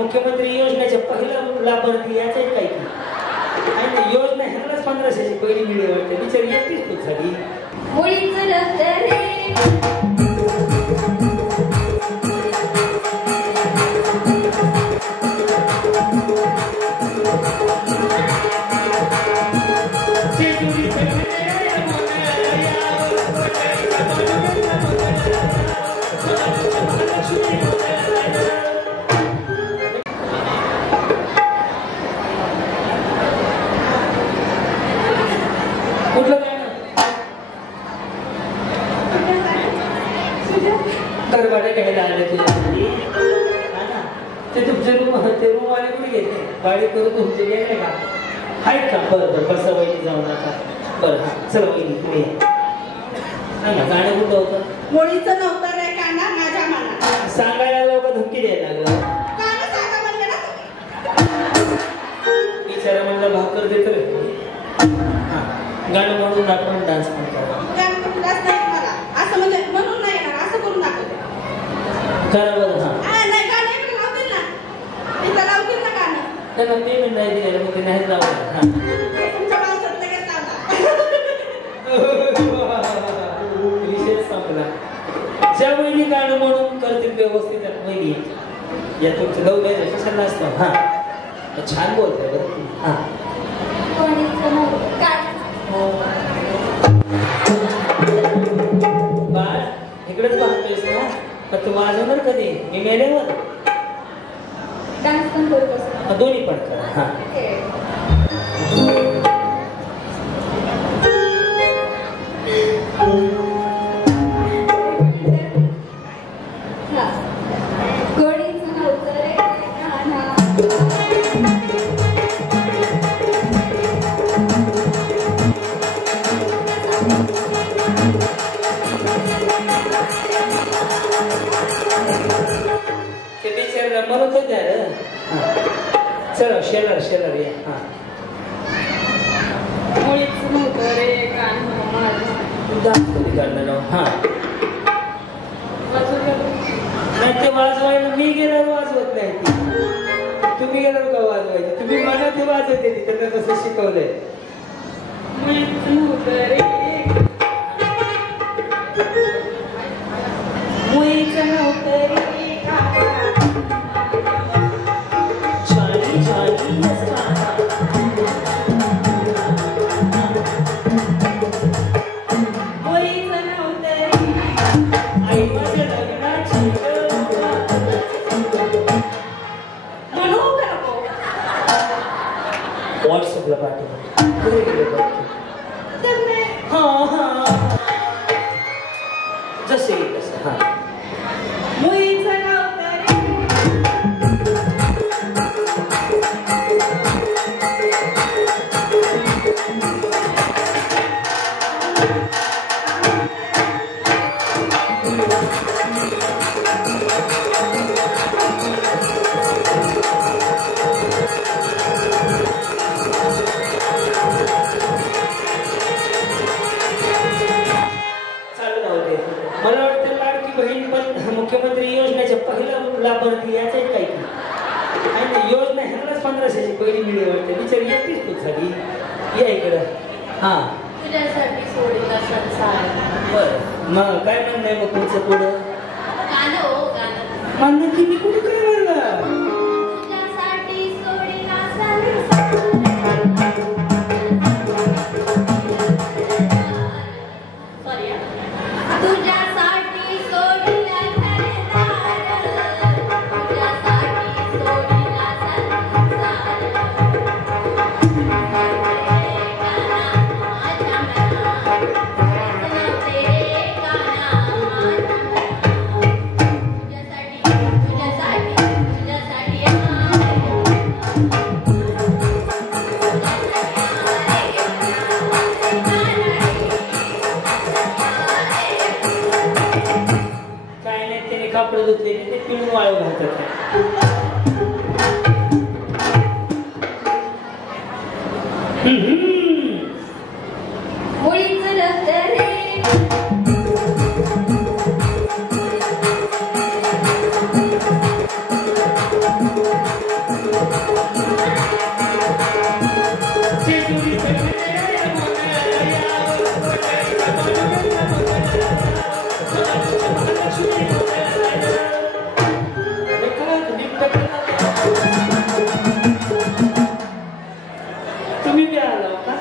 मुख्यमंत्री योजनेच्या पहिला लाभार्थी याचे काही आणि योजना ह्यालाच 1500ची पहिली मिळी वाटते बिचारी एकटीच खूप झाली मुळीचं नंतर गाडी करू तुमचे गेले का आहेत का बरं कसं वहिनी जाऊ नका बरं चला वहिनी तुम्ही सांगा गाणं कुठं होतं मुळीचं नव्हतं रे काना माझ्या मनात सांगायला लोक धमकी द्यायला लागलं गाणं सांगा म्हणलं ना बिचारा म्हणलं भाकर देतो रे गाणं म्हणून आपण डान्स पण करू डान्स नाही मला असं म्हणजे म्हणून नाही येणार असं करून दाखवते करा बरं हा नाही गाणं इकडे लावतील ना इथं लावतील ना गाणं त्यांना पेमेंट नाही दिलेलं मग ते नाही लावलं हा तुमच्या पावसात लगेच लावला विषय संपला ज्या वहिनी गाणं म्हणून करतील व्यवस्थित वहिनी या तुमचं गौरव कशाला असतं हा छान बोलतोय बरं हा बाळ इकडेच पाहतोयस ना पण तू वाजवणार कधी मी मेल्यावर डान्स पण करत असतो दोन्ही पण करा हा म्हणून द्या चला शेलर शेलर या हा मुळीच नव्हतं रे कान कधी काढणार हा नाही ते वाजवायला मी गेल्यावर वाजवत नाही तुम्ही गेल्यावर का वाजवायचे तुम्ही मनात ते वाजवते त्यांना कसं शिकवलंय मुळीच नव्हतं रे मुळीच नव्हतं रे व्हॉट्सअपला पाठव हा हा जसे तसं हा मुख्यमंत्री योजनेच्या पहिला लाभार्थी याचे काही आणि योजना ह्यालाच 1500ची पहिली मिळी वाटते बिचारी एकटीच खूप झाली या इकडं हा तुझ्यासाठी सोडीला संसार बरं मग काय म्हणणं आहे मग तुमचं पुढं गाणं म्हणणं की मी कुठे काय म्हणलं तुझ्यासाठी सोडीला संसार कापड धुतले की ते पिळून वाळू घालतात. मुळीचं रक्त रे तुम्ही बी आला का?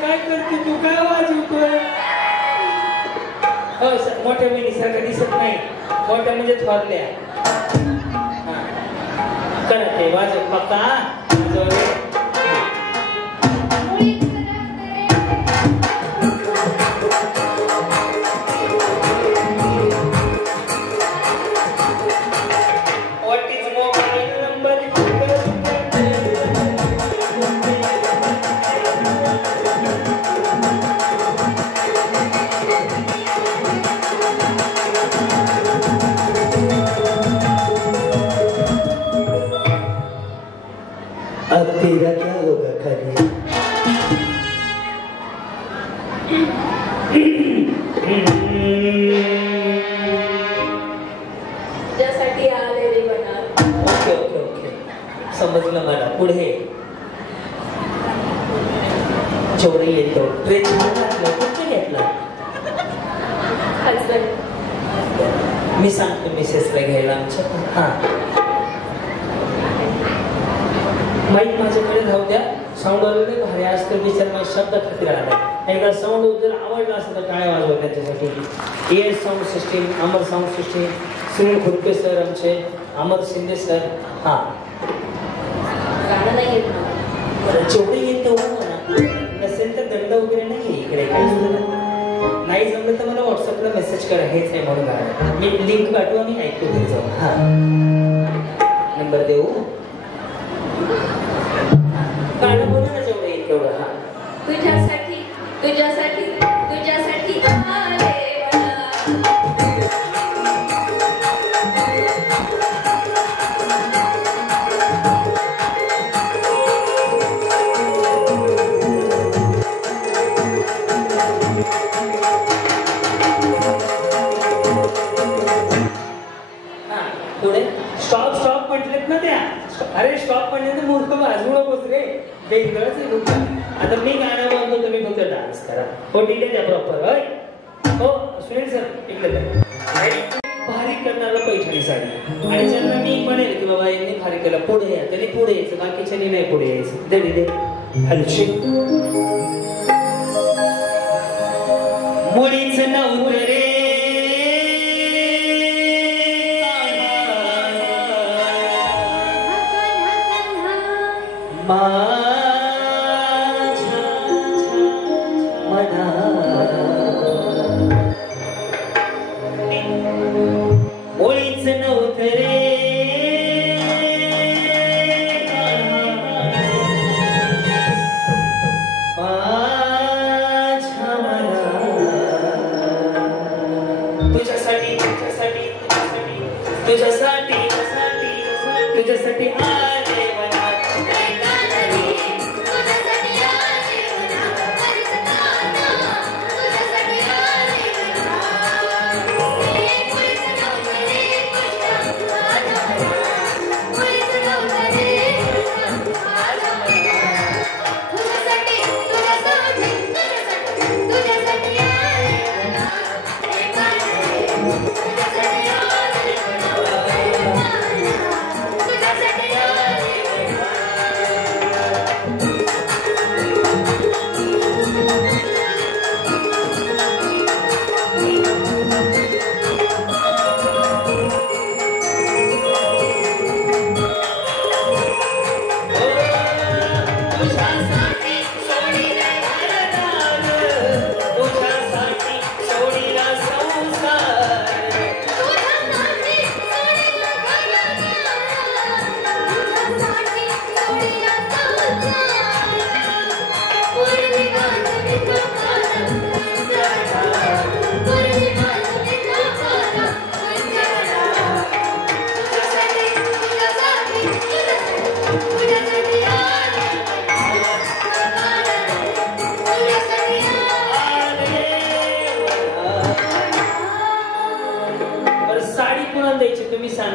काय करते तू? काय वाजवतोय? मोठ्या बहिणीसारखं दिसत नाही. मोठ्या म्हणजे थोरल्या. करा ते वाजव पप्पा. What is mobile number? अब तेरा क्या होगा खरी? तुझ्यासाठी आले रे बना. ओके ओके ओके समजलं मला. पुढे चोरी येतो. ट्रेन कुठे घेतला? हसबंड मी सांगतो मिसेसला घ्यायला आमच्या. हा माईक माझ्याकडे राहू द्या. साऊंड वाजवले भारी असतं. विचार माझ्या शब्द खातिर आला. एकदा साऊंड जर आवडला असतं तर काय वाजवा त्याच्यासाठी. एअर साऊंड सिस्टीम, अमर साऊंड सिस्टीम, सुनील खुरपे सर आमचे, अमर शिंदे सर. हा गाणं नाही येत ना. जेवढे येईल तेवढं म्हणा. नसेल तर दंड वगैरे नाही इकडे काही. नाही जमलं तर मला व्हॉट्सअपला मेसेज करा. हेच आहे म्हणून गाणं. मी लिंक पाठवू आणि ऐकतो घरी जाऊन. हा नंबर देऊ. गाणं बोलू ना जेवढं येईल तेवढं. हा तुझ्यासाठी तुझ्यासाठी तुझ्यासाठी आले बना. पुढे स्टॉप स्टॉप म्हटलेत ना त्या. अरे स्टॉप म्हटले तर मूर्ख बाजूला बस रे. वेगळंच आहे तुमचं. आता मी गाणं बोलतो तुम्ही फक्त डान्स करा. हो ठीक आहे त्या प्रॉपर. होय हो सुनील सर इकडे भारी करणारा पैठणी साडी. आणि ज्यांना मी म्हणेल की बाबा यांनी भारी केलं पुढे या त्यांनी पुढे यायचं. बाकीच्यांनी नाही पुढे यायचं. दे दे हलशी मुळीच नव्हतं रे मुळीच नव्हतं रे माझ्या तुझ्यासाठी तुझ्यासाठी तुझ्यासाठी तुझ्यासाठी आले तुझ्यासाठी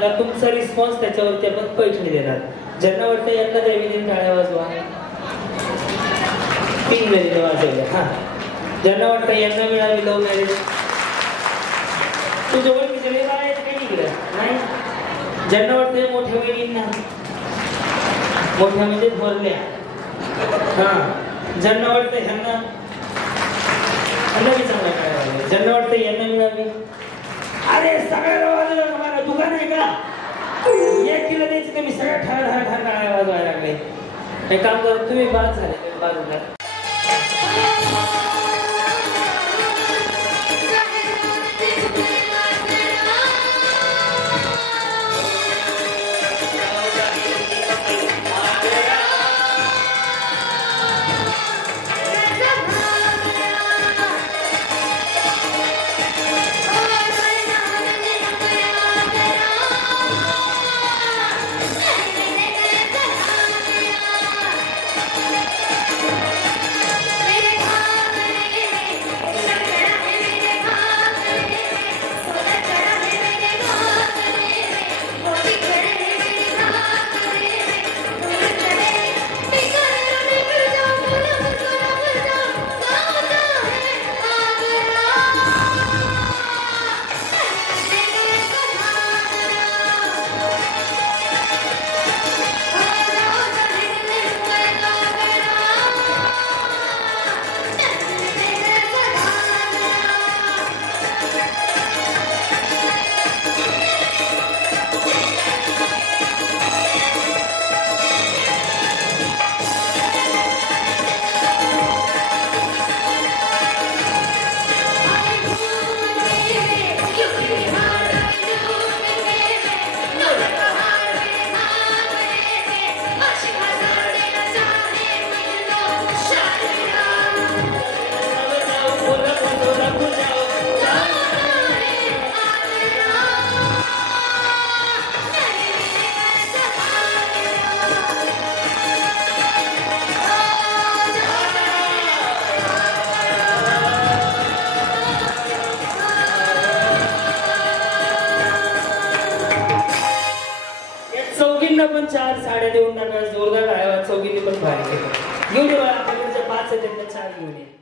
सांगा तुमचा रिस्पॉन्स त्याच्यावरती आपण पैठणी देणार. ज्यांना वाटतं यांना देवीने टाळ्या वाजवा. 3 जणीने वाजवल्या. हा, ज्यांना वाटतं यांना मिळावी लव्ह मॅरेज. तुझ्या ओळखीचे लय बाळा आहेत काही निघलं नाही. ज्यांना वाटतं मोठ्या वहिनींना, मोठ्या म्हणजे थोरल्या. हा, ज्यांना वाटतं ह्यांना चांगला काय, ज्यांना वाटतं यांना मिळावी. अरे सगळ्या मला दुकान आहे का 1 किलो द्यायचं का मी सगळ्या ठार ठार ठार टाळ्या वाजवायला लागले. हे काम करा तुम्ही बाद झाले बाजूला. चौघींना पण 4 साड्या देऊन टाका. जोरदार आवाज. चौघींनी पण भारी केलं. घेऊन ये आपल्याकडच्या 5 आहेत त्यांना 4 घेऊन ये.